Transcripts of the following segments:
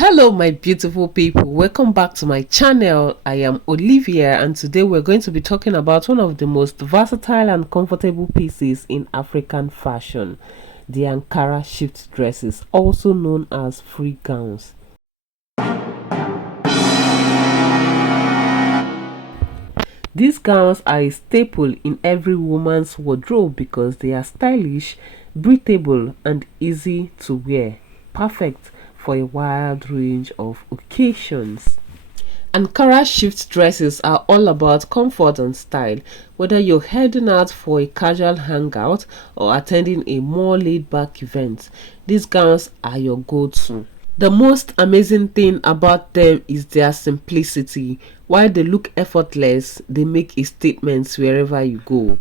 Hello my beautiful people, welcome back to my channel. I am Olivia and today we're going to be talking about one of the most versatile and comfortable pieces in African fashion, the Ankara shift dresses, also known as free gowns. These gowns are a staple in every woman's wardrobe because they are stylish, breathable and easy to wear, perfect for a wide range of occasions. Ankara shift dresses are all about comfort and style, whether you're heading out for a casual hangout or attending a more laid-back event. These gowns are your go-to. The most amazing thing about them is their simplicity. While they look effortless, they make a statement wherever you go.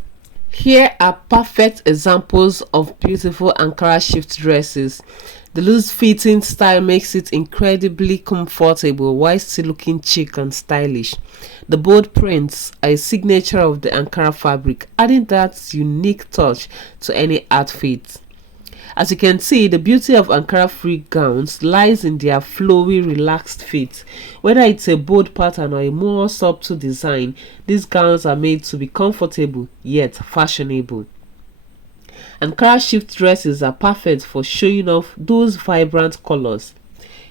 Here are perfect examples of beautiful Ankara shift dresses. The loose fitting style makes it incredibly comfortable while still looking chic and stylish. The bold prints are a signature of the Ankara fabric, adding that unique touch to any outfit. As you can see, the beauty of Ankara free gowns lies in their flowy, relaxed fit. Whether it's a bold pattern or a more subtle design, these gowns are made to be comfortable yet fashionable. Ankara shift dresses are perfect for showing off those vibrant colors.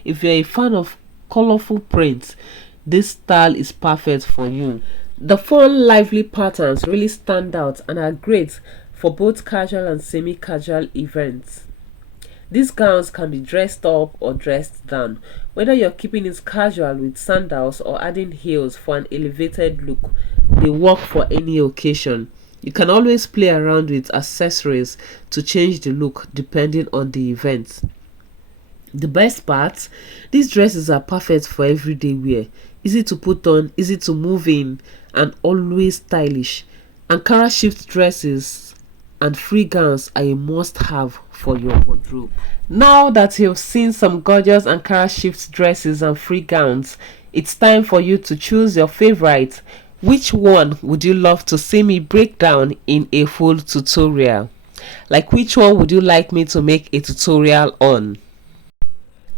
If you're a fan of colorful prints, this style is perfect for you. The fun, lively patterns really stand out and are great for both casual and semi-casual events. These gowns can be dressed up or dressed down, whether you're keeping it casual with sandals or adding heels for an elevated look. They work for any occasion. You can always play around with accessories to change the look depending on the event. The best part, these dresses are perfect for everyday wear, easy to put on, easy to move in, and always stylish. Ankara shift dresses and free gowns are a must-have for your wardrobe. Now that you've seen some gorgeous Ankara shift dresses and free gowns, it's time for you to choose your favorite. Which one would you love to see me break down in a full tutorial? Like, which one would you like me to make a tutorial on?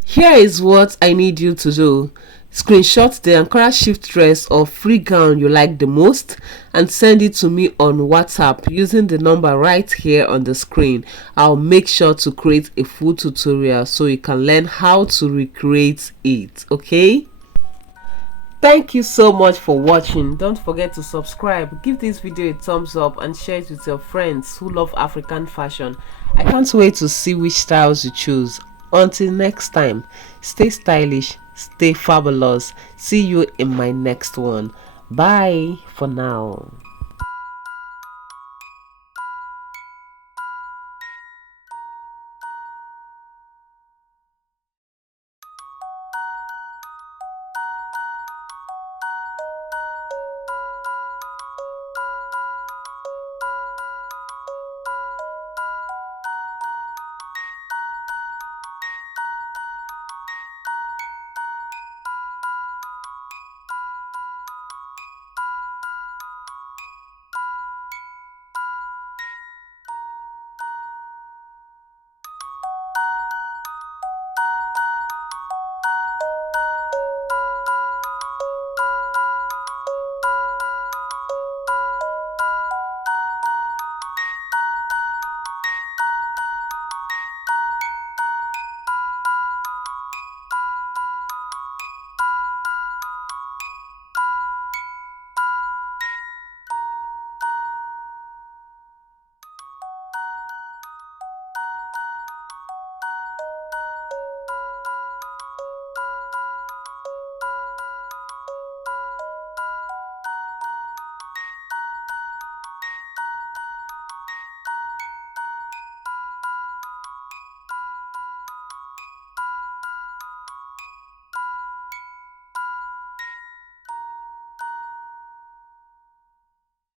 Here is what I need you to do. Screenshot the Ankara shift dress or free gown you like the most and send it to me on WhatsApp using the number right here on the screen. I'll make sure to create a full tutorial so you can learn how to recreate it, okay? Thank you so much for watching. Don't forget to subscribe, give this video a thumbs up and share it with your friends who love African fashion. I can't wait to see which styles you choose. Until next time, stay stylish, stay fabulous. See you in my next one. Bye for now.